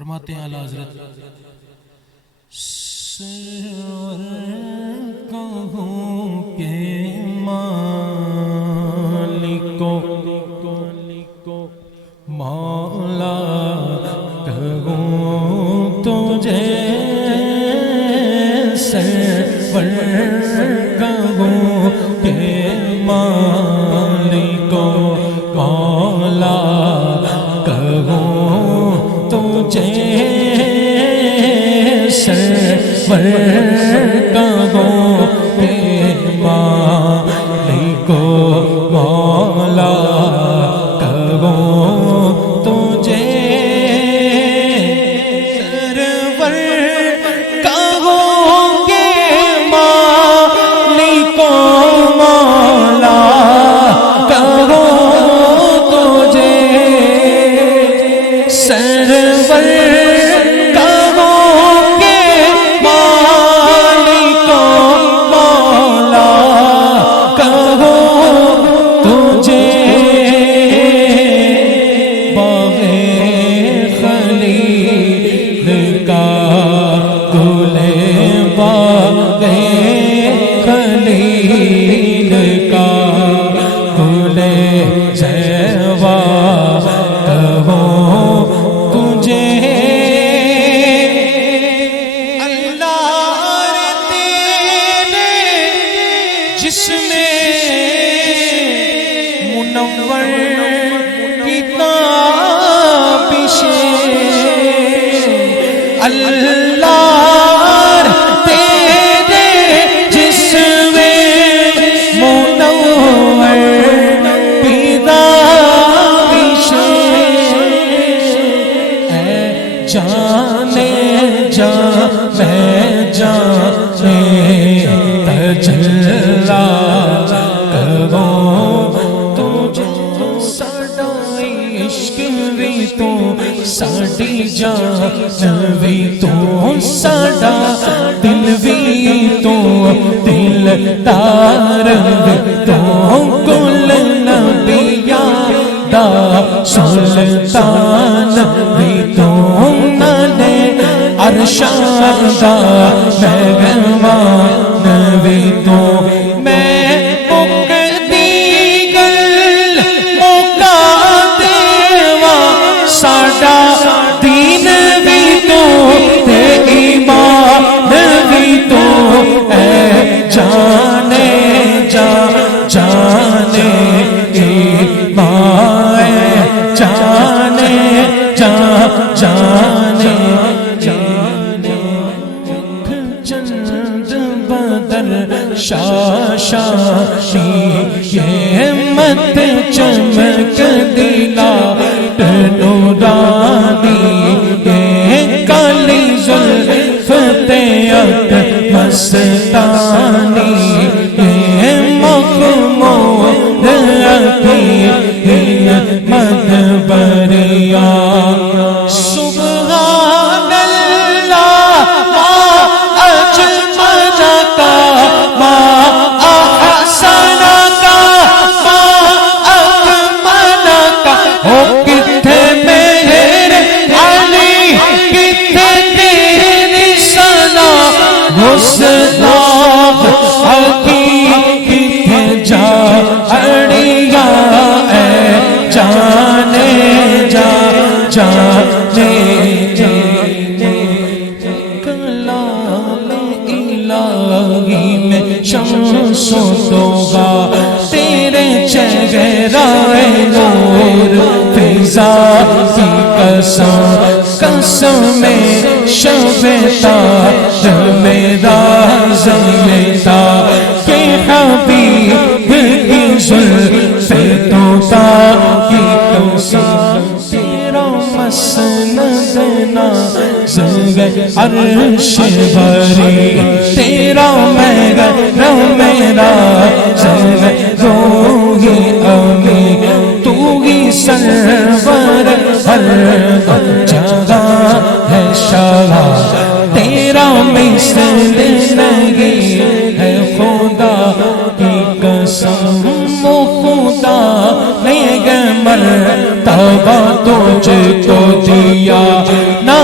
فرماتے ہیں اعلیٰ حضرت سرور کہوں کہ مالکو مولا کہوں تجھے سرور کہوں کہ مالکو مولا کہوں تجھے سرور کہوں کہ مالکو مولا کہوں تجھے سرور کہوں کہ مالکو مولا کہوں تجھے سرور جس میں منور کتابش اللہ تیرے جس میں منور کتابش اے جانے جا میں جانے تجلا کروں تجھے ساڈا عشق بھی تو ساڈی جان بھی تو ساڈا دل بھی تو دلدار بھی تو کل نبیاں دا سلطان بھی تو نانے عرشان دا مہمان بھی تو میں مکدی گل موقع دیوا ساڈا دین بھی تو تے ایمان بھی تو اے جانے جا جانے ایمان جانے جا جانے شاشاشی یہ مت چمک دلا نورانی یہ کالی زلف تیت مستانی یہ مخمور ابھی مدبریا سبحان اللہ ما اجمل کا ما احسن کا ما اکمل کا ہو کتھے میرے علی کتھے تیری ثنا گستاخ حقیقی کتھے جا اڑیا اے جانے جا جانے کلام الہی میں شمس و دوغا تیرے چہرہ نور فضا کی قسم قسم میں شب تاج میرا زیتا کہ حبیب کی زلف توتا کی قسم تیرا مسند نازل عرش بری تیرا محرم میرا زل روحی امی تو ہی سرور ہر جگہ ہے شاہ تیرا مثل نہیں ہے خدا کی قسم خدا نے مرتبہ تجھ کو دیا نہ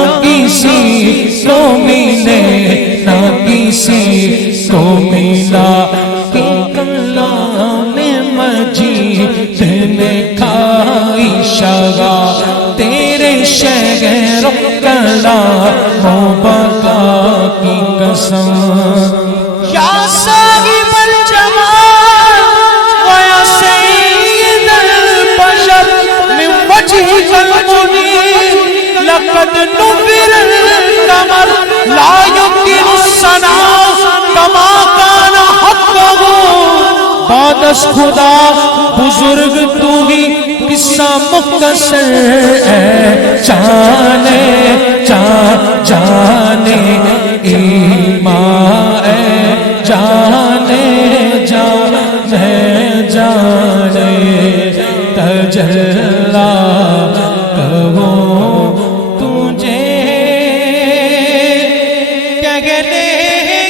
شہر کلام و بقا کی قسم یا صاحب الجمال ویا سید البشر من وجهك المنیر لقد نور القمر لا يمكن الصنع كما كان حقه بعد از خدا بزرگ تو ہی قصہ مختصر ہے جانے جانے ایمان ہے جانے جانے تجلا کہو تجھے کہنے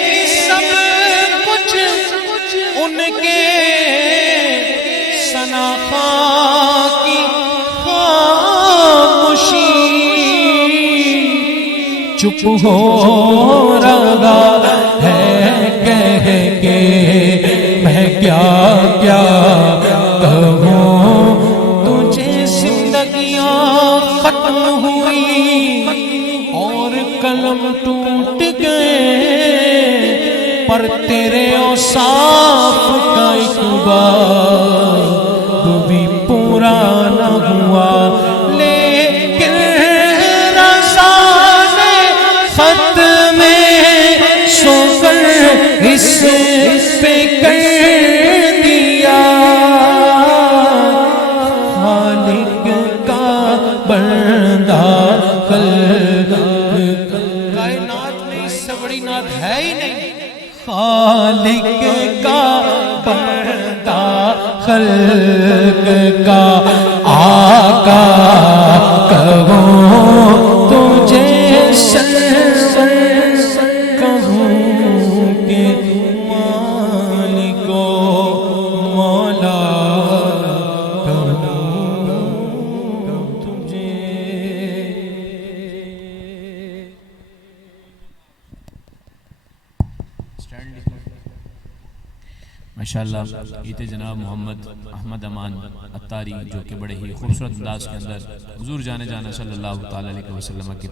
کی سب کچھ ان کے سناخاں کی خاموشی چپ ہو رہا ہے کہہ کے میں کیا کیا کہوں تجھے زندگیاں ختم ہوئی اور قلم ٹوٹ گئے پر تیرے اوصاف کا اقبال بھی پورا نہ ہوا لیکن رضا نے خط میں سو کر اس پہ کر دیا خالق کا بندہ کائنات میں اس سے بڑی نعت ہے ہی نہیں خالق کا بندہ خلق کا آقا کہوں تجھے سرور کہوں کہ مالک و مولا کہوں تجھے ماشاءاللہ یہ تھے جناب محمد احمد امان عطاری جو کہ بڑے ہی خوبصورت انداز کے اندر حضور جانے جانا صلی اللہ تعالی علیہ وسلم کے